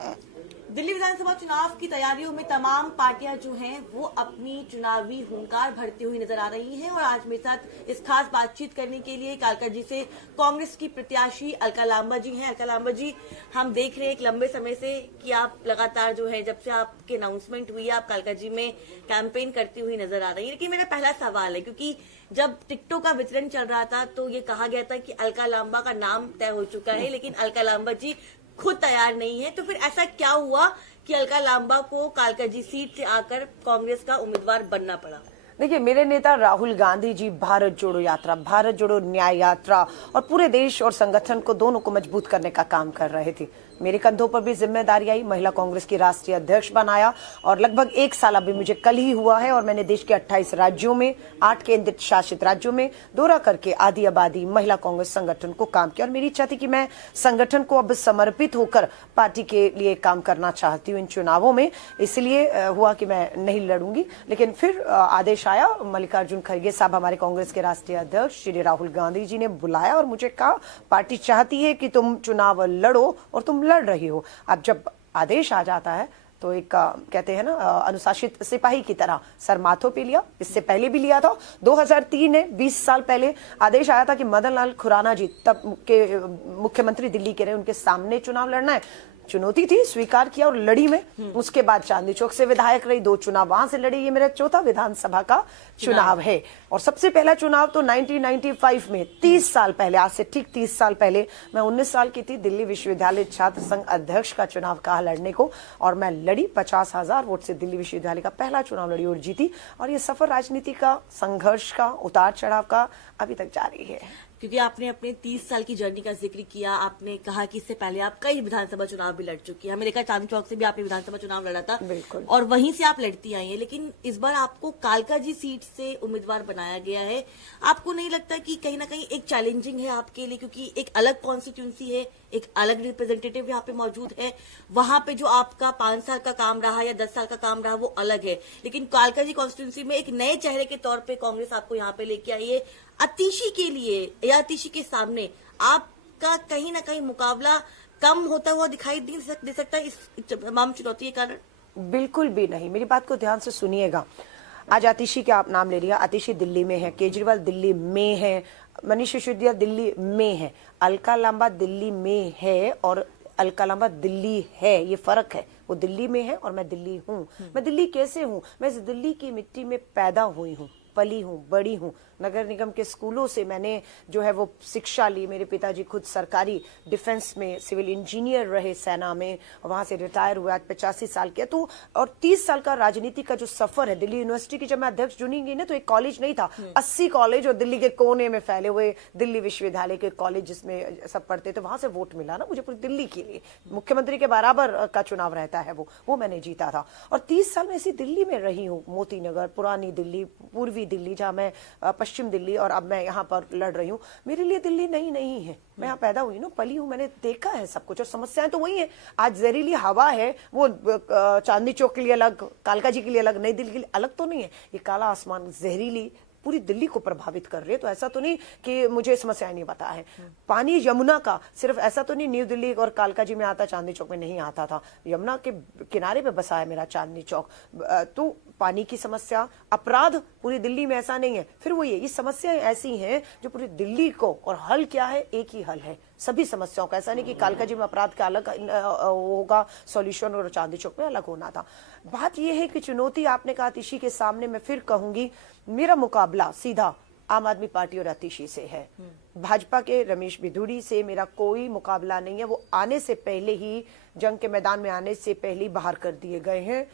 दिल्ली विधानसभा चुनाव की तैयारियों में तमाम पार्टियां जो हैं वो अपनी चुनावी हुंकार भरती हुई नजर आ रही हैं और आज मेरे साथ इस खास बातचीत करने के लिए कालका जी से कांग्रेस की प्रत्याशी अलका लांबा जी हैं। अलका लांबा जी, हम देख रहे हैं एक लंबे समय से कि आप लगातार जो है, जब से आपकी अनाउंसमेंट हुई, आप कालका जी में कैंपेन करती हुई नजर आ रही है। लेकिन मेरा पहला सवाल है, क्योंकि जब टिकटों का वितरण चल रहा था तो ये कहा गया था कि अलका लांबा का नाम तय हो चुका है, लेकिन अलका लांबा जी खुद तैयार नहीं है। तो फिर ऐसा क्या हुआ कि अलका लांबा को कालका जी सीट से आकर कांग्रेस का उम्मीदवार बनना पड़ा? देखिए, मेरे नेता राहुल गांधी जी भारत जोड़ो यात्रा, भारत जोड़ो न्याय यात्रा और पूरे देश और संगठन को दोनों को मजबूत करने का काम कर रहे थे। मेरे कंधों पर भी जिम्मेदारी आई, महिला कांग्रेस की राष्ट्रीय अध्यक्ष बनाया और लगभग 1 साल अभी मुझे कल ही हुआ है और मैंने देश के 28 राज्यों में, 8 केंद्र शासित राज्यों में दौरा करके आधी आबादी महिला कांग्रेस संगठन को काम किया। और मेरी इच्छा थी कि मैं संगठन को अब समर्पित होकर पार्टी के लिए काम करना चाहती हूँ इन चुनावों में। इसलिए हुआ कि मैं नहीं लड़ूंगी, लेकिन फिर आदेश आया, मल्लिकार्जुन खड़गे साहब हमारे कांग्रेस के राष्ट्रीय अध्यक्ष श्री राहुल गांधी जी ने बुलाया और मुझे कहा पार्टी चाहती है कि तुम चुनाव लड़ो और तुम लड़ रही हो। अब जब आदेश आ जाता है तो एक कहते हैं ना, अनुशासित सिपाही की तरह सर माथों पे लिया। इससे पहले भी लिया था 2003 में, 20 साल पहले आदेश आया था कि मदन लाल खुराना जी तब के मुख्यमंत्री दिल्ली के रहे, उनके सामने चुनाव लड़ना है। चुनौती थी, स्वीकार किया और लड़ी में। उसके बाद चांदनी चौक से विधायक रही, 2 चुनाव वहां से लड़ी। ये मेरा 4था विधानसभा का चुनाव है और सबसे पहला चुनाव तो 1995 में, 30 साल पहले, आज से ठीक 30 साल पहले, मैं 19 साल की थी, दिल्ली विश्वविद्यालय छात्र संघ अध्यक्ष का चुनाव कहा लड़ने को और मैं लड़ी। 50,000 वोट से दिल्ली विश्वविद्यालय का पहला चुनाव लड़ी और जीती। और ये सफर राजनीति का, संघर्ष का, उतार चढ़ाव का अभी तक जारी है। क्योंकि आपने अपने 30 साल की जर्नी का जिक्र किया, आपने कहा कि इससे पहले आप कई विधानसभा चुनाव भी लड़ चुकी हैं। हमें देखा चांदनी चौक से भी आपने विधानसभा चुनाव लड़ा था, बिल्कुल, और वहीं से आप लड़ती आई हैं। लेकिन इस बार आपको कालका जी सीट से उम्मीदवार बनाया गया है। आपको नहीं लगता कि कहीं ना कहीं एक चैलेंजिंग है आपके लिए, क्योंकि एक अलग कॉन्स्टिट्यूंसी है, एक अलग रिप्रेजेंटेटिव यहाँ पे मौजूद है, वहां पे जो आपका 5 साल का काम रहा या 10 साल का काम रहा वो अलग है, लेकिन कालका जी कॉन्स्टिट्यूंसी में एक नए चेहरे के तौर पे कांग्रेस आपको यहाँ पे लेके आई है। अतिशी के लिए या अतिशी के सामने आपका कहीं ना कहीं मुकाबला कम होता हुआ दिखाई दे सकता है इस तमाम चुनौती के कारण? बिल्कुल भी नहीं, मेरी बात को ध्यान से सुनिएगा। आज आतिशी के आप नाम ले रही है, आतिशी दिल्ली में है, केजरीवाल दिल्ली में है, मनीष सिसोदिया दिल्ली में है, अलका लांबा दिल्ली में है और अलका लांबा दिल्ली है, ये फर्क है। वो दिल्ली में है और मैं दिल्ली हूँ। मैं दिल्ली कैसे हूँ? मैं इस दिल्ली की मिट्टी में पैदा हुई हूँ, पली हूँ, बड़ी हूँ। नगर निगम के स्कूलों से मैंने जो है वो शिक्षा ली। मेरे पिताजी खुद सरकारी डिफेंस में सिविल इंजीनियर रहे सेना में, वहां से रिटायर हुए, आज 85 साल के। तो और 30 साल का राजनीति का जो सफर है, दिल्ली यूनिवर्सिटी की जब मैं अध्यक्ष चुनी गई ना, तो एक कॉलेज नहीं था, 80 कॉलेज और दिल्ली के कोने में फैले हुए दिल्ली विश्वविद्यालय के कॉलेज जिसमें सब पढ़ते थे, वहां से वोट मिला ना मुझे पूरी दिल्ली के लिए। मुख्यमंत्री के बराबर का चुनाव रहता है वो मैंने जीता था। और 30 साल में इसी दिल्ली में रही हूँ, मोती नगर, पुरानी दिल्ली, पूर्वी दिल्ली, जहां मैं पश्चिम दिल्ली, और अब मैं यहाँ पर लड़ रही हूँ। मेरे लिए दिल्ली नहीं है, मैं यहाँ पैदा हुई ना, पली हूँ, मैंने देखा है सब कुछ और समस्याएं तो वही है। आज जहरीली हवा है, वो चांदनी चौक के लिए अलग, कालका जी के लिए अलग, नई दिल्ली के लिए अलग तो नहीं है। ये काला आसमान जहरीली पूरी दिल्ली को प्रभावित कर रही है। तो ऐसा तो नहीं कि मुझे समस्याएं नहीं पता है। पानी यमुना का सिर्फ ऐसा तो नहीं न्यू दिल्ली और कालका जी में आता, चांदनी चौक में नहीं आता था। यमुना के किनारे पे बसा है मेरा चांदनी चौक। तो पानी की समस्या, अपराध पूरी दिल्ली में ऐसा नहीं है। फिर वो ये समस्याएं ऐसी हैं जो पूरी दिल्ली को, और हल क्या है? एक ही हल है सभी समस्याओं का। ऐसा नहीं कि कालका जी में अपराध का अलग होगा सॉल्यूशन और चांदनी चौक में अलग होना था। बात यह है कि चुनौती आपने कहा अतिशी के सामने, मैं फिर कहूंगी मेरा मुकाबला सीधा आम आदमी पार्टी और अतिशी से है। भाजपा के रमेश बिधूड़ी से मेरा कोई मुकाबला नहीं है। वो आने से पहले ही, जंग के मैदान में आने से पहले ही बाहर कर दिए गए हैं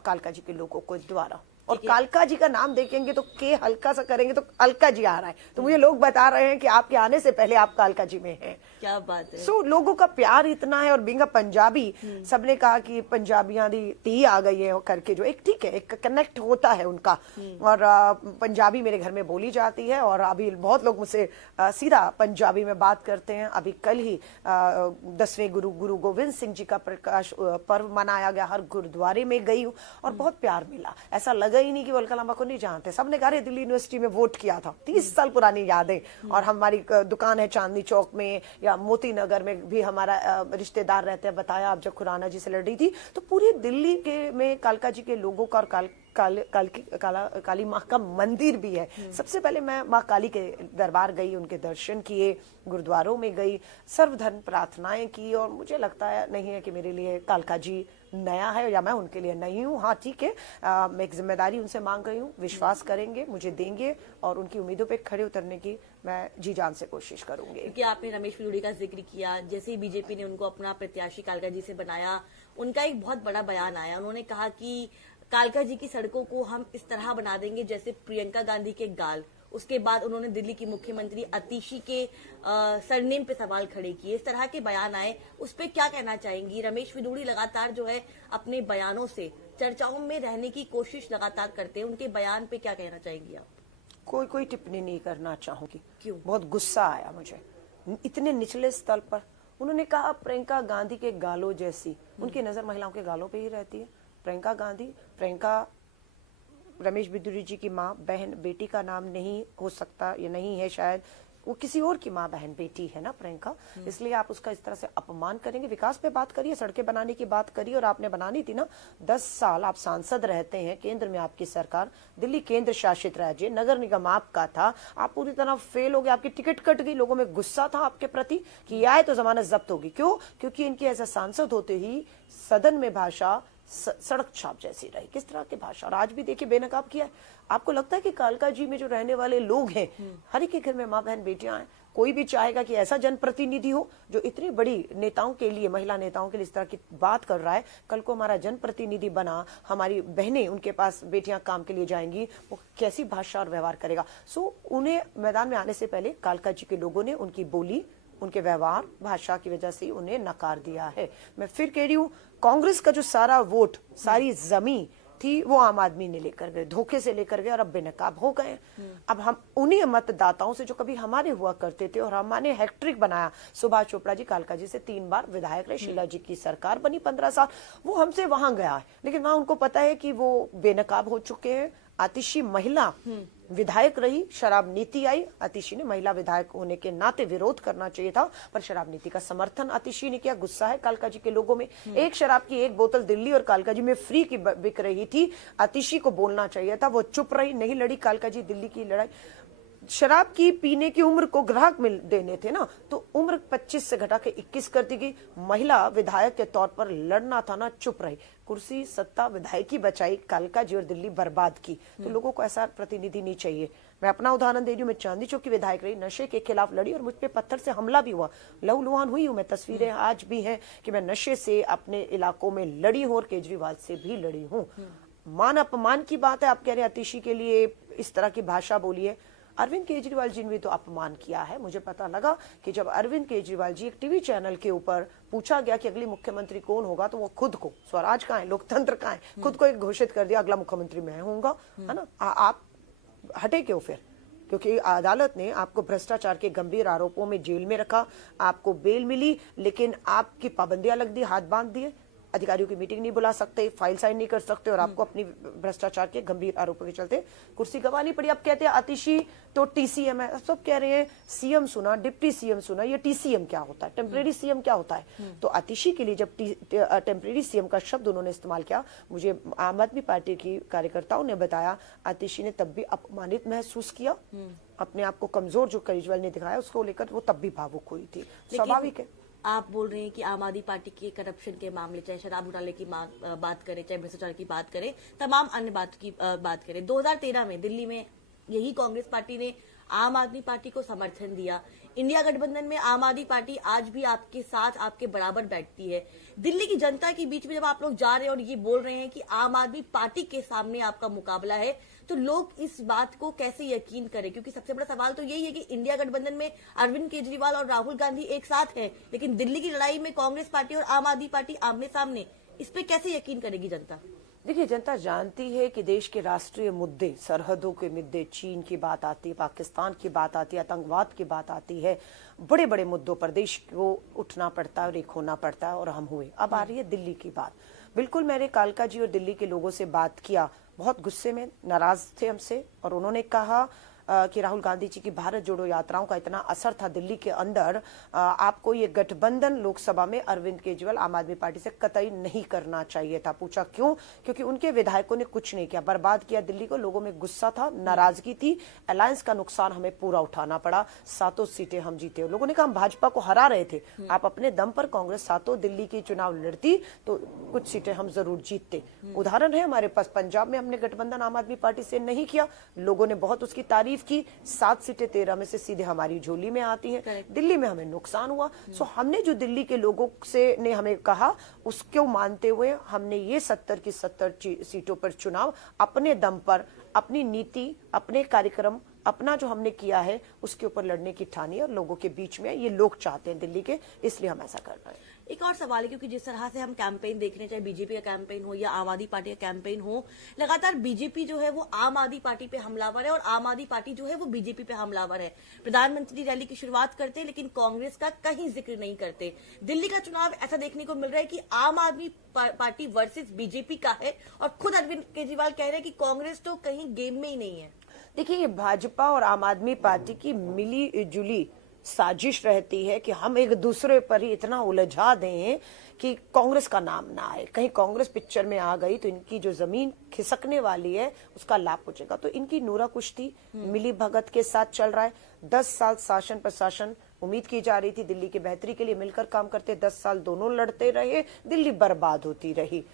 कालका जी के लोगों को द्वारा। और कालका जी का नाम देखेंगे तो के हल्का सा करेंगे तो अलका जी आ रहा है। तो मुझे लोग बता रहे हैं कि आपके आने से पहले आप कालका जी में हैं। क्या बात है। सो लोगों का प्यार इतना है। और बींगा पंजाबी, सबने कहा कि पंजाबियां दी आ गई है करके, जो एक ठीक है, एक कनेक्ट होता है उनका। और पंजाबी मेरे घर में बोली जाती है और अभी बहुत लोग मुझसे सीधा पंजाबी में बात करते हैं। अभी कल ही 10वें गुरु गोविंद सिंह जी का प्रकाश पर्व मनाया गया, हर गुरुद्वारे में गई हूँ और बहुत प्यार मिला। ऐसा लग लगा ही नहीं कि वो अलका लांबा को नहीं जानते। सबने कहा दिल्ली यूनिवर्सिटी में वोट किया था, 30 साल पुरानी यादें। और हमारी दुकान है चांदनी चौक में या मोती नगर में भी हमारा रिश्तेदार रहते हैं। बताया आप जब खुराना जी से लड़ रही थी तो पूरी दिल्ली के में कालका जी के लोगों का और काली माँ का मंदिर भी है। सबसे पहले मैं माँ काली के दरबार गई, उनके दर्शन किए, गुरुद्वारों में गई, सर्वधर्म प्रार्थनाएं की। और मुझे लगता है नहीं है कि मेरे लिए कालका जी नया है या मैं उनके लिए नहीं हूँ। हाँ ठीक है, मैं एक जिम्मेदारी उनसे मांग रही हूँ, विश्वास करेंगे, मुझे देंगे और उनकी उम्मीदों पे खड़े उतरने की मैं जी जान से कोशिश करूंगी। क्योंकि आपने रमेश पिल्लूड़ी का जिक्र किया, जैसे ही बीजेपी ने उनको अपना प्रत्याशी कालका जी से बनाया, उनका एक बहुत बड़ा बयान आया। उन्होंने कहा कि कालका जी की सड़कों को हम इस तरह बना देंगे जैसे प्रियंका गांधी के गाल। उसके बाद उन्होंने दिल्ली की मुख्यमंत्री आतिशी के सरनेम पे सवाल खड़े किए। इस तरह के बयान आए, उस पर क्या कहना चाहेंगी? रमेश पिल्लूड़ी लगातार जो है अपने बयानों से चर्चाओं में रहने की कोशिश लगातार करते हैं, उनके बयान पे क्या कहना चाहेंगी आप? कोई टिप्पणी नहीं करना चाहूंगी। क्यों? बहुत गुस्सा आया मुझे, इतने निचले स्तर पर उन्होंने कहा प्रियंका गांधी के गालों जैसी। उनकी नजर महिलाओं के गालों पे ही रहती है। प्रियंका रमेश पिल्लूड़ी जी की माँ, बहन, बेटी का नाम नहीं हो सकता, ये नहीं है शायद, वो किसी और की माँ, बहन, बेटी है ना प्रियंका। इसलिए आप उसका इस तरह से अपमान करेंगे? विकास पे बात करिए, सड़कें बनाने की बात करिए। और आपने बनानी थी ना, 10 साल आप सांसद रहते हैं, केंद्र में आपकी सरकार, दिल्ली केंद्र शासित राज्य, नगर निगम आपका था, आप पूरी तरह फेल हो गए, आपकी टिकट कट गई। लोगों में गुस्सा था आपके प्रति कि आए तो जमानत जब्त होगी। क्यों? क्योंकि इनके ऐसा सांसद होते ही सदन में भाषा सड़क छाप जैसी रही। किस तरह की भाषा! और आज भी देखिए बेनकाब किया है। आपको लगता है कि कालका जी में जो रहने वाले लोग हैं, हर एक के घर में माँ, बहन, बेटियां हैं, कोई भी चाहेगा कि ऐसा जनप्रतिनिधि हो जो इतनी बड़ी नेताओं के लिए, महिला नेताओं के लिए इस तरह की बात कर रहा है? कल को हमारा जनप्रतिनिधि बना, हमारी बहनें, उनके पास बेटियां काम के लिए जाएंगी, वो कैसी भाषा और व्यवहार करेगा? उन्हें मैदान में आने से पहले कालका जी के लोगों ने उनकी बोली, उनके व्यवहार, भाषा की वजह से उन्हें नकार दिया है। मैं फिर कह रही हूँ, कांग्रेस का जो सारा वोट, सारी जमीन थी, वो आम आदमी ने लेकर गए, धोखे से लेकर गए और अब बेनकाब हो गए। अब हम उन्हीं मतदाताओं से जो कभी हमारे हुआ करते थे और हमने हैट्रिक बनाया, सुभाष चोपड़ा जी कालका जी से 3 बार विधायक रहे, शीला जी की सरकार बनी 15 साल, वो हमसे वहां गया है। लेकिन वहां उनको पता है कि वो बेनकाब हो चुके हैं। आतिशी महिला विधायक रही, शराब नीति आई, आतिशी ने महिला विधायक होने के नाते विरोध करना चाहिए था, पर शराब नीति का समर्थन आतिशी ने किया। गुस्सा है कालका जी के लोगों में। एक शराब की 1 बोतल दिल्ली और कालका जी में फ्री की बिक रही थी, आतिशी को बोलना चाहिए था, वो चुप रही, नहीं लड़ी कालका जी दिल्ली की लड़ाई। शराब की पीने की उम्र को ग्राहक मिल देने थे ना, तो उम्र 25 से घटा के 21 कर दी गई। महिला विधायक के तौर पर लड़ना था ना, चुप रही, कुर्सी, सत्ता, विधायकी बचाई, कालका जी और दिल्ली बर्बाद की। तो लोगों को ऐसा प्रतिनिधि नहीं चाहिए। मैं अपना उदाहरण दे रही हूँ, मैं चांदनी चौक की विधायक रही, नशे के खिलाफ लड़ी और मुझ पे पत्थर से हमला भी हुआ, लहूलुहान हुई हूँ मैं। तस्वीरें आज भी हैं कि मैं नशे से अपने इलाकों में लड़ी हूँ और केजरीवाल से भी लड़ी हूँ। मान अपमान की बात है, आप कह रहे हैं आतिशी के लिए इस तरह की भाषा बोलिए। अरविंद केजरीवाल जी ने भी तो अपमान किया है। मुझे पता लगा कि जब अरविंद केजरीवाल जी एक टीवी चैनल के ऊपर पूछा गया कि अगली मुख्यमंत्री कौन होगा, तो वो खुद को, स्वराज कहाँ है, लोकतंत्र कहाँ है, खुद को एक घोषित कर दिया, अगला मुख्यमंत्री मैं होऊंगा, है ना। आप हटे क्यों फिर? क्योंकि अदालत ने आपको भ्रष्टाचार के गंभीर आरोपों में जेल में रखा, आपको बेल मिली, लेकिन आपकी पाबंदियां लग दी, हाथ बांध दिए, अधिकारियों की मीटिंग नहीं बुला सकते, फाइल साइन नहीं कर सकते, और आपको अपनी भ्रष्टाचार के गंभीर आरोपों के चलते कुर्सी गंवानी पड़ी। अब कहते हैं आतिशी तो टीसीएम है, सब कह रहे हैं सीएम सुना, डिप्टी सीएम सुना, ये टीसीएम क्या होता है, टेम्परेरी सीएम क्या होता है? तो आतिशी के लिए जब टेम्परेरी सीएम का शब्द उन्होंने इस्तेमाल किया, मुझे आम आदमी पार्टी की कार्यकर्ताओं ने बताया, आतिशी ने तब भी अपमानित महसूस किया, अपने आप को कमजोर जो केजरीवाल ने दिखाया उसको लेकर वो तब भी भावुक हुई थी। स्वाभाविक है। आप बोल रहे हैं कि आम आदमी पार्टी के करप्शन के मामले, चाहे शराब घोटाले की बात करें, चाहे भ्रष्टाचार की बात करें, तमाम अन्य बात की बात करें, 2013 में दिल्ली में यही कांग्रेस पार्टी ने आम आदमी पार्टी को समर्थन दिया। इंडिया गठबंधन में आम आदमी पार्टी आज भी आपके साथ, आपके बराबर बैठती है। दिल्ली की जनता के बीच में जब आप लोग जा रहे हैं और ये बोल रहे हैं कि आम आदमी पार्टी के सामने आपका मुकाबला है, तो लोग इस बात को कैसे यकीन करें? क्योंकि सबसे बड़ा सवाल तो यही है कि इंडिया गठबंधन में अरविंद केजरीवाल और राहुल गांधी एक साथ हैं, लेकिन दिल्ली की लड़ाई में कांग्रेस पार्टी और आम आदमी पार्टी आमने सामने, इस पे कैसे यकीन करेगी जनता? देखिए, जनता जानती है कि देश के राष्ट्रीय मुद्दे, सरहदों के मुद्दे, चीन की बात आती है, पाकिस्तान की बात आती है, आतंकवाद की बात आती है, बड़े बड़े मुद्दों पर देश को उठना पड़ता है और एक होना पड़ता है, और हम हुए। अब आ रही है दिल्ली की बात। बिल्कुल मैंने कालका जी और दिल्ली के लोगों से बात किया, बहुत गुस्से में, नाराज थे हमसे, और उन्होंने कहा कि राहुल गांधी जी की भारत जोड़ो यात्राओं का इतना असर था दिल्ली के अंदर, आपको ये गठबंधन लोकसभा में अरविंद केजरीवाल आम आदमी पार्टी से कतई नहीं करना चाहिए था। पूछा क्यों? क्योंकि उनके विधायकों ने कुछ नहीं किया, बर्बाद किया दिल्ली को। लोगों में गुस्सा था, नाराजगी थी, अलायंस का नुकसान हमें पूरा उठाना पड़ा, 7 सीटें हम जीते। लोगों ने कहा हम भाजपा को हरा रहे थे, आप अपने दम पर कांग्रेस 7 दिल्ली की चुनाव लड़ती तो कुछ सीटें हम जरूर जीतते। उदाहरण है हमारे पास, पंजाब में हमने गठबंधन आम आदमी पार्टी से नहीं किया, लोगों ने बहुत उसकी तारीफ की, 7 सीटें 13 में से सीधे हमारी झोली में आती हैं। दिल्ली में हमें नुकसान हुआ। सो हमने जो दिल्ली के लोगों से ने हमें कहा उसको मानते हुए हमने ये 70 की 70 सीटों पर चुनाव अपने दम पर, अपनी नीति, अपने कार्यक्रम, अपना जो हमने किया है उसके ऊपर लड़ने की ठानी, और लोगों के बीच में ये लोग चाहते हैं दिल्ली के, इसलिए हम ऐसा कर रहे हैं। एक और सवाल है, क्योंकि जिस तरह से हम कैंपेन देख रहे हैं, चाहे बीजेपी का कैंपेन हो या आम आदमी पार्टी का कैंपेन हो, लगातार बीजेपी जो है वो आम आदमी पार्टी पे हमलावर है और आम आदमी पार्टी जो है वो बीजेपी पे हमलावर है। प्रधानमंत्री रैली की शुरुआत करते हैं लेकिन कांग्रेस का कहीं जिक्र नहीं करते। दिल्ली का चुनाव ऐसा देखने को मिल रहा है कि आम आदमी पार्टी वर्सेस बीजेपी का है, और खुद अरविंद केजरीवाल कह रहे हैं कि कांग्रेस तो कहीं गेम में ही नहीं है। देखिए, ये भाजपा और आम आदमी पार्टी की मिली जुली साजिश रहती है कि हम एक दूसरे पर ही इतना उलझा दें कि कांग्रेस का नाम ना आए। कहीं कांग्रेस पिक्चर में आ गई तो इनकी जो जमीन खिसकने वाली है उसका लाभ पहुंचेगा। तो इनकी नूरा कुश्ती मिली भगत के साथ चल रहा है। 10 साल शासन प्रशासन, उम्मीद की जा रही थी दिल्ली की बेहतरी के लिए मिलकर काम करते, 10 साल दोनों लड़ते रहे, दिल्ली बर्बाद होती रही।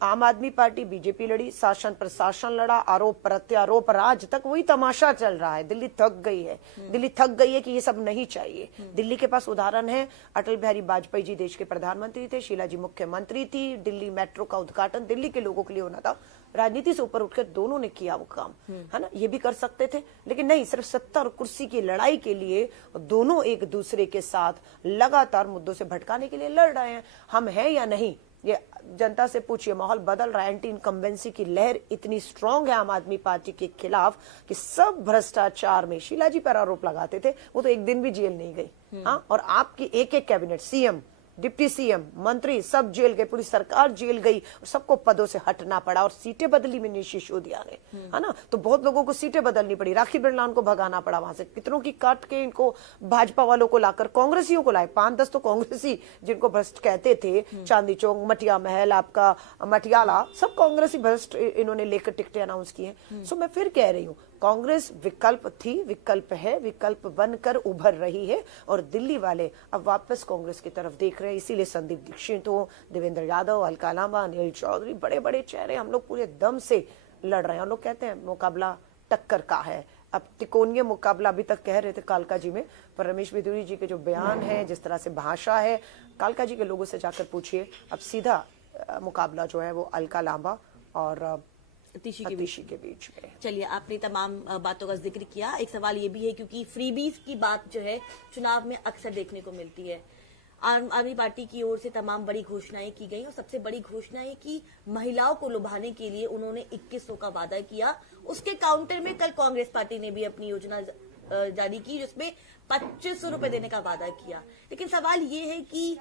आम आदमी पार्टी बीजेपी लड़ी, शासन प्रशासन लड़ा, आरोप प्रत्यारोप, आज तक वही तमाशा चल रहा है। दिल्ली थक गई है, दिल्ली थक गई है कि ये सब नहीं चाहिए। दिल्ली के पास उदाहरण है, अटल बिहारी वाजपेयी जी देश के प्रधानमंत्री थे, शीला जी मुख्यमंत्री थी, दिल्ली मेट्रो का उद्घाटन दिल्ली के लोगों के लिए होना था। राजनीति से ऊपर उठकर दोनों ने किया वो काम, है ना। ये भी कर सकते थे, लेकिन नहीं, सिर्फ सत्ता और कुर्सी की लड़ाई के लिए दोनों एक दूसरे के साथ लगातार मुद्दों से भटकाने के लिए लड़ रहे हैं। हम हैं या नहीं, ये जनता से पूछिए। माहौल बदल रहा है, एंटी इनकम्बेंसी की लहर इतनी स्ट्रांग है आम आदमी पार्टी के खिलाफ कि सब भ्रष्टाचार में शीला जी पर आरोप लगाते थे, वो तो एक दिन भी जेल नहीं गई। हाँ, और आपकी एक एक कैबिनेट, सीएम, डिप्टी सीएम, मंत्री सब जेल गए, पूरी सरकार जेल गई, और सबको पदों से हटना पड़ा, और सीटें बदली मनीष सिसोदिया ने, है ना। तो बहुत लोगों को सीटें बदलनी पड़ी, राखी बिरला उनको भगाना पड़ा वहां से, कितनों की काट के इनको भाजपा वालों को लाकर कांग्रेसियों को लाए। 5-10 तो कांग्रेसी जिनको भ्रष्ट कहते थे, चांदी चौक, मटिया महल, आपका मटियाला, सब कांग्रेसी भ्रष्ट इन्होंने लेकर टिकटें अनाउंस की हैं। सो मैं फिर कह रही हूँ, कांग्रेस विकल्प थी, विकल्प है, विकल्प बनकर उभर रही है, और दिल्ली वाले अब वापस कांग्रेस की तरफ देख रहे हैं। इसीलिए संदीप दीक्षित हो, देवेंद्र यादव, अलका लांबा, अनिल चौधरी, बड़े बड़े चेहरे, हम लोग पूरे दम से लड़ रहे हैं। हम लोग कहते हैं मुकाबला टक्कर का है। अब तिकोनीय मुकाबला अभी तक कह रहे थे कालका जी में, पर रमेश बिधूरी जी के जो बयान है, जिस तरह से भाषा है, कालका जी के लोगों से जाकर पूछिए, अब सीधा मुकाबला जो है वो अलका लांबा और अतिशी के बीच में। चलिए, आपने तमाम बातों का जिक्र किया। एक सवाल ये भी है, क्योंकि फ्रीबीज की बात जो है चुनाव में अक्सर देखने को मिलती है। आम आदमी पार्टी की ओर से तमाम बड़ी घोषणाएं की गई, और सबसे बड़ी घोषणा है कि महिलाओं को लुभाने के लिए उन्होंने 2100 का वादा किया। उसके काउंटर में कल कांग्रेस पार्टी ने भी अपनी योजना जारी की, जिसमें 2500 रुपए देने का वादा किया। लेकिन सवाल ये है कि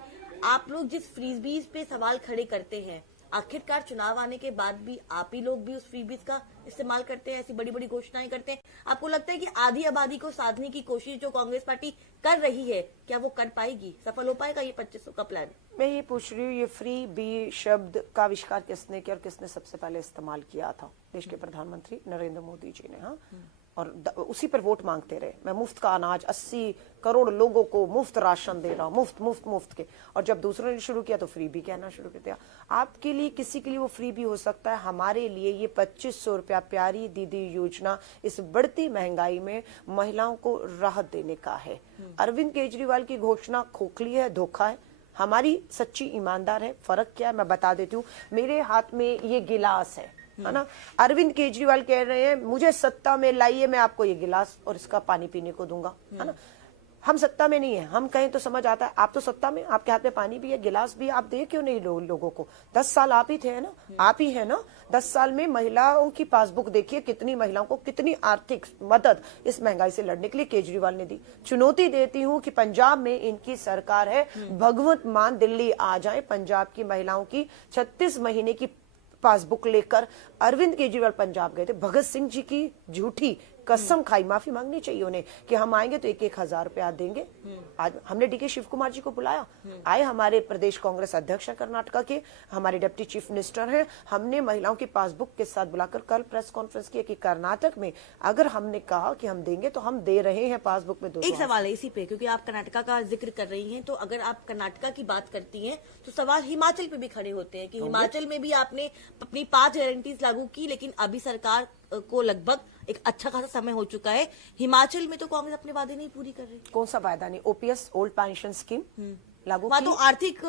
आप लोग जिस फ्रीबीज पे सवाल खड़े करते हैं, आखिरकार चुनाव आने के बाद भी आप ही लोग भी उस फ्रीबीज का इस्तेमाल करते हैं, ऐसी बड़ी बड़ी घोषणाएं करते हैं। आपको लगता है कि आधी आबादी को साधने की कोशिश जो कांग्रेस पार्टी कर रही है, क्या वो कर पाएगी? सफल हो पाएगा ये 2500 का प्लान? मैं ये पूछ रही हूँ, ये फ्री बी शब्द का आविष्कार किसने किया और किसने सबसे पहले इस्तेमाल किया था? देश के प्रधानमंत्री नरेंद्र मोदी जी ने। हाँ, और उसी पर वोट मांगते रहे। मैं मुफ्त का अनाज 80 करोड़ लोगों को मुफ्त राशन दे रहा हूँ, मुफ्त मुफ्त मुफ्त के। और जब दूसरों ने शुरू किया तो फ्री भी कहना शुरू कर दिया। आपके लिए, किसी के लिए वो फ्री भी हो सकता है, हमारे लिए ये 2500 रुपया प्यारी दीदी योजना इस बढ़ती महंगाई में महिलाओं को राहत देने का है। अरविंद केजरीवाल की घोषणा खोखली है, धोखा है, हमारी सच्ची ईमानदार है। फर्क क्या है मैं बता देती हूँ। मेरे हाथ में ये गिलास है ना, अरविंद केजरीवाल कह रहे हैं मुझे सत्ता में लाइए, मैं आपको ये गिलास और इसका पानी पीने को दूंगा, है ना। हम सत्ता में नहीं है, हम कहें तो समझ आता है, आप तो सत्ता में, आपके हाथ में पानी भी है, गिलास भी, आप दे क्यों नहीं लोगों को? 10 साल आप ही थे, है ना, आप ही है ना। 10 साल में महिलाओं की पासबुक देखिए, कितनी महिलाओं को कितनी आर्थिक मदद इस महंगाई से लड़ने के लिए केजरीवाल ने दी। चुनौती देती हूँ कि पंजाब में इनकी सरकार है, भगवत मान दिल्ली आ जाए, पंजाब की महिलाओं की 36 महीने की पासबुक लेकर अरविंद केजरीवाल पंजाब गए थे। भगत सिंह जी की झूठी कसम खाई, माफी मांगनी चाहिए उन्हें कि हम आएंगे तो 1,000 रुपया देंगे। आज हमने डीके शिव कुमार जी को बुलाया, आए हमारे प्रदेश कांग्रेस अध्यक्ष है कर्नाटका के, हमारे डिप्टी चीफ मिनिस्टर हैं, हमने महिलाओं की पासबुक के साथ बुलाकर कल प्रेस कॉन्फ्रेंस किया कि कर्नाटक में अगर हमने कहा कि हम देंगे तो हम दे रहे हैं पासबुक में 200। एक सवाल है इसी पे, क्योंकि आप कर्नाटका का जिक्र कर रही हैं, तो अगर आप कर्नाटका की बात करती हैं तो सवाल हिमाचल पे भी खड़े होते हैं कि हिमाचल में भी आपने अपनी 5 गारंटीज लागू की, लेकिन अभी सरकार को लगभग एक अच्छा खासा समय हो चुका है, हिमाचल में तो कांग्रेस अपने वादे नहीं पूरी कर रही। कौन सा वायदा नहीं? ओपीएस ओल्ड पेंशन स्कीम लागू वहाँ की, तो आर्थिक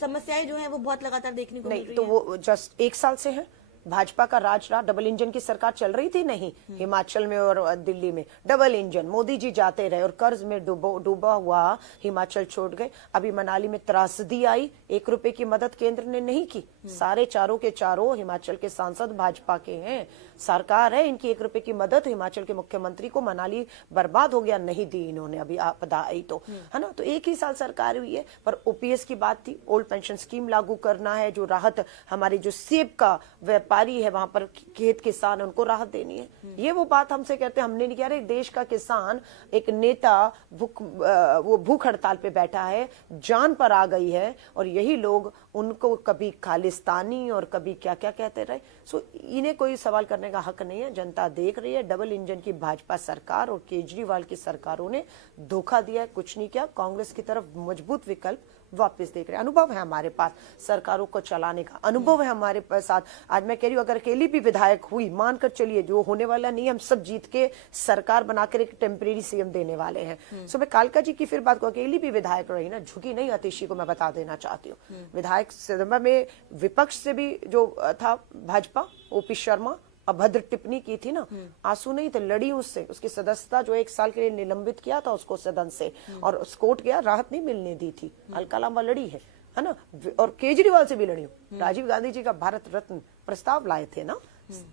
समस्याएं जो हैं वो बहुत लगातार देखने को मिल नहीं रही तो हैं। वो जस्ट 1 साल से है। भाजपा का राज रहा, डबल इंजन की सरकार चल रही थी, नहीं हिमाचल में और दिल्ली में डबल इंजन, मोदी जी जाते रहे और कर्ज में डूबा हुआ हिमाचल छोड़ गए। अभी मनाली में त्रासदी आई, 1 रुपए की मदद केंद्र ने नहीं की। सारे चारों के चारों हिमाचल के सांसद भाजपा के हैं, सरकार है इनकी, 1 रुपए की मदद हिमाचल के मुख्यमंत्री को, मनाली बर्बाद हो गया, नहीं दी इन्होंने, अभी आपदा आई तो, है ना। तो 1 ही साल सरकार हुई है, पर ओपीएस की बात थी, ओल्ड पेंशन स्कीम लागू करना है, जो राहत हमारी जो सेब का व्यापारी है वहां पर खेत किसान, उनको राहत देनी है। ये वो बात हमसे कहते हैं, हमने नहीं किया। अरे देश का किसान, एक नेता वो भूख हड़ताल पे बैठा है, जान पर आ गई है, और यही लोग उनको कभी खालिस्तानी और कभी क्या क्या कहते रहे। सो इन्हें कोई सवाल करने का हक नहीं है। जनता देख रही है, डबल इंजन की भाजपा सरकार और केजरीवाल की सरकारों ने धोखा दिया है, कुछ नहीं किया। कांग्रेस की तरफ मजबूत विकल्प वापस देख रहे हैं। अनुभव है हमारे पास सरकारों को चलाने का, अनुभव है हमारे साथ। आज मैं कह रही हूँ, अगर अकेली भी विधायक हुई, मानकर चलिए जो होने वाला नहीं, हम सब जीत के सरकार बनाकर एक टेम्परेरी सीएम देने वाले हैं। सो मैं कालका जी की फिर बात को, अकेली भी विधायक रही ना, झुकी नहीं आतिशी को मैं बता देना चाहती हूँ। विधायक सदन में विपक्ष से भी जो था भाजपा, ओपी शर्मा, अभद्र टिप्पणी की थी ना, आंसू नहीं थे, लड़ी उससे, उसकी सदस्यता जो 1 साल के लिए निलंबित किया था उसको सदन से, और उस कोर्ट गया, राहत नहीं मिलने दी थी, अलका लांबा लड़ी है ना। और केजरीवाल से भी लड़ी हूँ, राजीव गांधी जी का भारत रत्न प्रस्ताव लाए थे ना,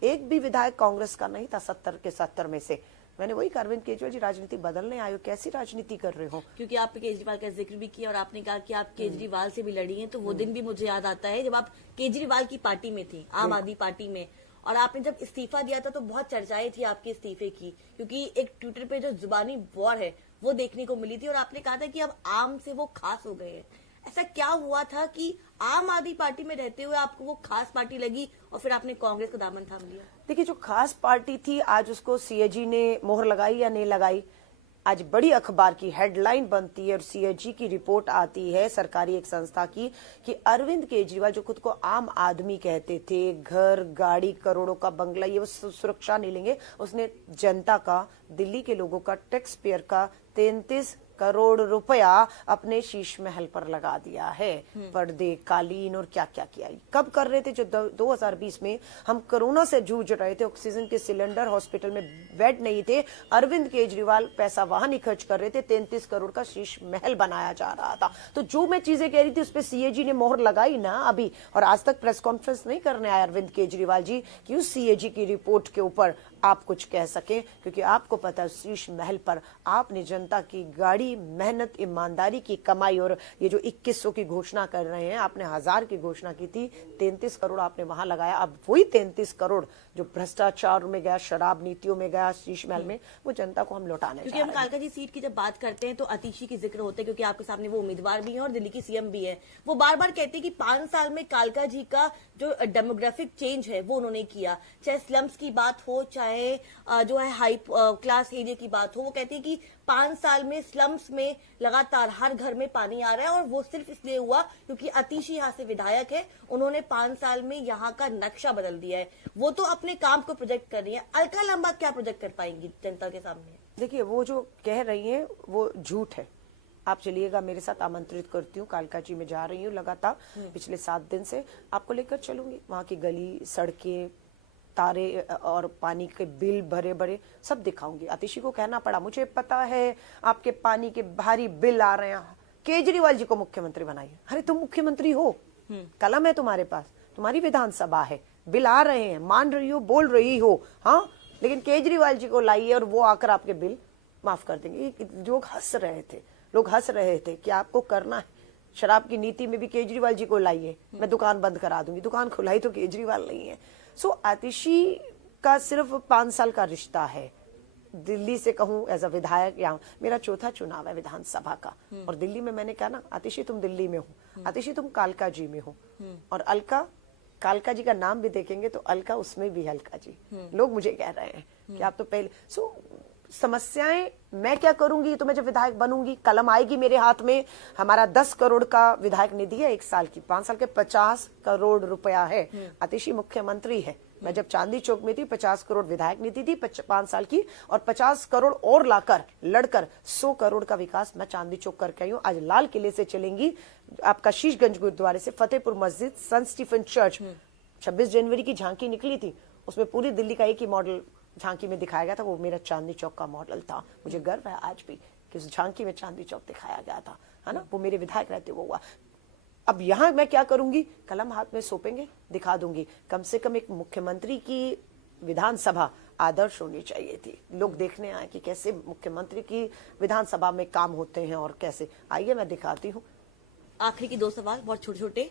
एक भी विधायक कांग्रेस का नहीं था 70 के 70 में से। मैंने वही कहा, अरविंद केजरीवाल जी राजनीति बदलने आए हो, कैसी राजनीति कर रहे हो? क्योंकि आपने केजरीवाल का जिक्र भी किया और आपने कहा कि आप केजरीवाल से भी लड़ी हैं, तो वो दिन भी मुझे याद आता है जब आप केजरीवाल की पार्टी में थी, आम आदमी पार्टी में, और आपने जब इस्तीफा दिया था तो बहुत चर्चाएं थी आपके इस्तीफे की, क्योंकि एक ट्विटर पे जो जुबानी वॉर है वो देखने को मिली थी, और आपने कहा था कि अब आम से वो खास हो गए हैं। ऐसा क्या हुआ था कि आम आदमी पार्टी में रहते हुए आपको वो खास पार्टी लगी और फिर आपने कांग्रेस का दामन थाम लिया? देखिए, जो खास पार्टी थी, आज उसको सीएजी ने मोहर लगाई या नहीं लगाई, आज बड़ी अखबार की हेडलाइन बनती है और सीएजी की रिपोर्ट आती है, सरकारी एक संस्था की, कि अरविंद केजरीवाल जो खुद को आम आदमी कहते थे, घर गाड़ी करोड़ों का बंगला, ये वो सुरक्षा नहीं लेंगे, उसने जनता का, दिल्ली के लोगों का, टैक्स पेयर का 33 करोड़ रुपया अपने शीश महल पर लगा दिया है। पर्दे, कालीन और क्या क्या किया। कब कर रहे थे? जो 2020 में हम कोरोना से जूझ रहे थे, ऑक्सीजन के सिलेंडर, हॉस्पिटल में बेड नहीं थे, अरविंद केजरीवाल पैसा वहां नहीं खर्च कर रहे थे, 33 करोड़ का शीश महल बनाया जा रहा था। तो जो मैं चीजें कह रही थी उस पर सीएजी ने मोहर लगाई ना अभी, और आज तक प्रेस कॉन्फ्रेंस नहीं करने आए अरविंद केजरीवाल जी कि उस सीएजी की रिपोर्ट के ऊपर आप कुछ कह सकें, क्योंकि आपको पता है शीश महल पर आपने जनता की गाड़ी, मेहनत, ईमानदारी की कमाई, और ये जो 2100 की घोषणा कर रहे हैं, आपने 1000 की घोषणा की थी, 33 करोड़ आपने वहां लगाया। अब वही 33 करोड़ जो भ्रष्टाचार में गया, शराब नीतियों में गया, शीश महल में, वो जनता को हम लौटाने क्योंकि हम कालका जी सीट की जब बात करते हैं तो अतिशी की जिक्र होते हैं, क्योंकि आपके सामने वो उम्मीदवार भी हैं और दिल्ली की सीएम भी है। वो बार बार कहते हैं कि 5 साल में कालका जी का जो डेमोग्राफिक चेंज है वो उन्होंने किया, चाहे स्लम्स की बात हो, चाहे जो है हाई क्लास एरिया की बात हो। वो कहते हैं कि 5 साल में स्लम्स में लगातार हर घर में पानी आ रहा है, और वो सिर्फ इसलिए हुआ क्योंकि अतिशी यहाँ से विधायक है, उन्होंने 5 साल में यहाँ का नक्शा बदल दिया है। वो तो अपने काम को प्रोजेक्ट कर रही है, अलका लांबा क्या प्रोजेक्ट कर पाएंगी जनता के सामने? देखिए, वो जो कह रही हैं वो झूठ है। आप चलिएगा, मेरे साथ आमंत्रित करती हूँ, कालका जी में जा रही हूँ लगातार पिछले 7 दिन से, आपको लेकर चलूंगी। वहाँ की गली, सड़कें, तारे और पानी के बिल भरे भरे सब दिखाऊंगी। आतिशी को कहना पड़ा, मुझे पता है आपके पानी के भारी बिल आ रहे हैं, केजरीवाल जी को मुख्यमंत्री बनाइए। अरे तुम मुख्यमंत्री हो, कलम है तुम्हारे पास, तुम्हारी विधानसभा है, बिल आ रहे हैं, मान रही हो, बोल रही हो, हाँ, लेकिन केजरीवाल जी को लाइए और वो आकर आपके बिल माफ कर देंगे। लोग हंस रहे थे, लोग हंस रहे थे कि आपको करना है, शराब की नीति में भी केजरीवाल जी को लाइए, मैं दुकान बंद करा दूंगी। दुकान खुलाई तो केजरीवाल नहीं है। सो आतिशी का सिर्फ 5 साल का रिश्ता है। दिल्ली से कहूं एज अ विधायक, या मेरा चौथा चुनाव है विधानसभा का, और दिल्ली में मैंने कहा ना, आतिशी तुम दिल्ली में हो, आतिशी तुम कालका जी में हो, और अलका, कालका जी का नाम भी देखेंगे तो अलका उसमें भी अलका जी। लोग मुझे कह रहे हैं कि आप तो पहले समस्याएं मैं क्या करूंगी, तो मैं जब विधायक बनूंगी, कलम आएगी मेरे हाथ में, हमारा 10 करोड़ का विधायक निधि है 1 साल की, 5 साल के 50 करोड़ रुपया है। आतिशी मुख्यमंत्री है। मैं जब चांदी चौक में थी 50 करोड़ विधायक निधि थी 5 साल की, और 50 करोड़ और लाकर लड़कर 100 करोड़ का विकास मैं चांदी चौक करके आई हूँ। आज लाल किले से चलेंगी, आपका शीशगंज गुरुद्वारे से फतेहपुर मस्जिद, संत स्टीफन चर्च, 26 जनवरी की झांकी निकली थी, उसमें पूरी दिल्ली का एक ही मॉडल झांकी में दिखाया गया था, वो मेरा चांदनी चौक का मॉडल था। मुझे गर्व है आज भी कि उस झांकी में चांदनी चौक दिखाया गया था, है ना, वो मेरे विधायक रहते वो हुआ। अब यहाँ मैं क्या करूंगी, कलम हाथ में सौंपेंगे, दिखा दूंगी। कम से कम एक मुख्यमंत्री की विधानसभा आदर्श होनी चाहिए थी, लोग देखने आए कि कैसे मुख्यमंत्री की विधानसभा में काम होते हैं और कैसे। आइए मैं दिखाती हूँ। आखिरी की 2 सवाल बहुत छोटे छोटे।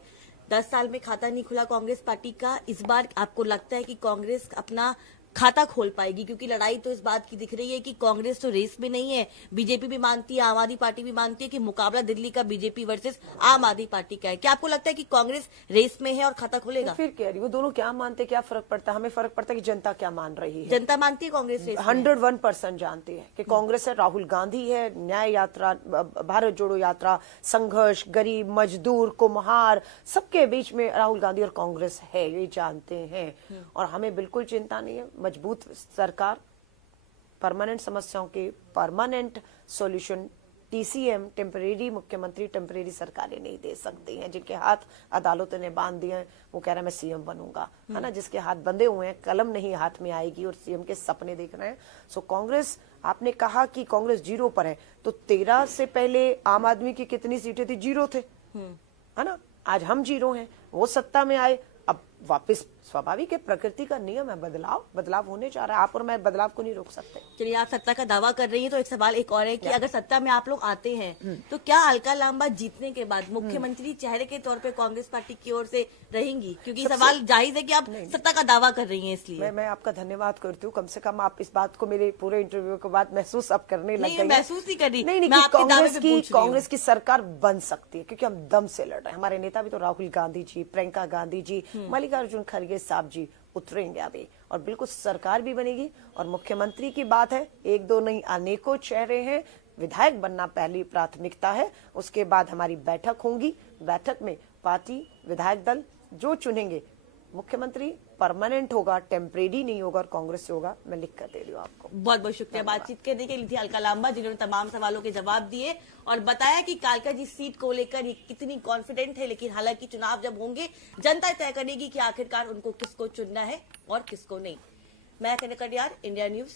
10 साल में खाता नहीं खुला कांग्रेस पार्टी का, इस बार आपको लगता है कि कांग्रेस अपना खाता खोल पाएगी? क्योंकि लड़ाई तो इस बात की दिख रही है कि कांग्रेस तो रेस में नहीं है, बीजेपी भी मानती है, आम आदमी पार्टी भी मानती है कि मुकाबला दिल्ली का बीजेपी वर्सेस आम आदमी पार्टी का है। क्या आपको लगता है कि कांग्रेस रेस में है और खाता खोलेगा? फिर कह रही वो दोनों क्या मानते, क्या फर्क पड़ता है? हमें फर्क पड़ता है कि जनता क्या मान रही है। जनता मानती है कांग्रेस रेस में? 101% जानती है कि कांग्रेस है, राहुल गांधी है, न्याय यात्रा, भारत जोड़ो यात्रा, संघर्ष, गरीब, मजदूर, कुम्हार, सबके बीच में राहुल गांधी और कांग्रेस है, ये जानते हैं। और हमें बिल्कुल चिंता नहीं है। मजबूत सरकार, परमानेंट समस्याओं के परमानेंट सॉल्यूशन, टीसीएम, टेम्परेरी मुख्यमंत्री, टेम्परेरी सरकारें नहीं दे सकती हैं। जिनके हाथ अदालतों ने बांध दिए हैं, वो कह रहा है मैं सीएम बनूंगा, है ना, जिसके हाथ बंधे हुए हैं, कलम नहीं हाथ में आएगी और सीएम के सपने देख रहे हैं। सो कांग्रेस, आपने कहा कि कांग्रेस 0 पर है, तो 13 से पहले आम आदमी की कितनी सीटें थी? 0 थे, है ना। आज हम 0 हैं, वो सत्ता में आए, अब वापस स्वाभाविक है, प्रकृति का नियम है, बदलाव होने जा रहा है। आप और मैं बदलाव को नहीं रोक सकते। चलिए, आप सत्ता का दावा कर रही हैं, तो एक सवाल एक और है कि अगर सत्ता में आप लोग आते हैं तो क्या अलका लांबा जीतने के बाद मुख्यमंत्री चेहरे के तौर पे कांग्रेस पार्टी की ओर से रहेंगी? क्योंकि सवाल जायज है कि आप सत्ता का दावा कर रही हैं, इसलिए मैं आपका धन्यवाद करती हूँ। कम से कम आप इस बात को मेरे पूरे इंटरव्यू के बाद महसूस अब करने लग गई हैं। महसूस नहीं कर रही, नहीं, कांग्रेस की सरकार बन सकती है, क्योंकि हम दम से लड़ रहे हैं। हमारे नेता भी तो राहुल गांधी जी, प्रियंका गांधी जी, मल्लिकार्जुन खड़गे साहब जी उतरेंगे अभी, और बिल्कुल सरकार भी बनेगी। और मुख्यमंत्री की बात है, 1-2 नहीं, अनेकों चेहरे हैं। विधायक बनना पहली प्राथमिकता है, उसके बाद हमारी बैठक होगी। बैठक में पार्टी, विधायक दल जो चुनेंगे, मुख्यमंत्री परमानेंट होगा, टेम्परेरी नहीं होगा, और कांग्रेस से होगा। मैं लिख कर दे रही हूँ आपको। बहुत बहुत शुक्रिया बातचीत करने के लिए थी अलका लांबा, जिन्होंने तमाम सवालों के जवाब दिए और बताया कि कालका जी सीट को लेकर ये कितनी कॉन्फिडेंट है। लेकिन हालांकि चुनाव जब होंगे, जनता तय करेगी कि आखिरकार उनको किसको चुनना है और किसको नहीं। मैं कन्या कटियार, इंडिया न्यूज।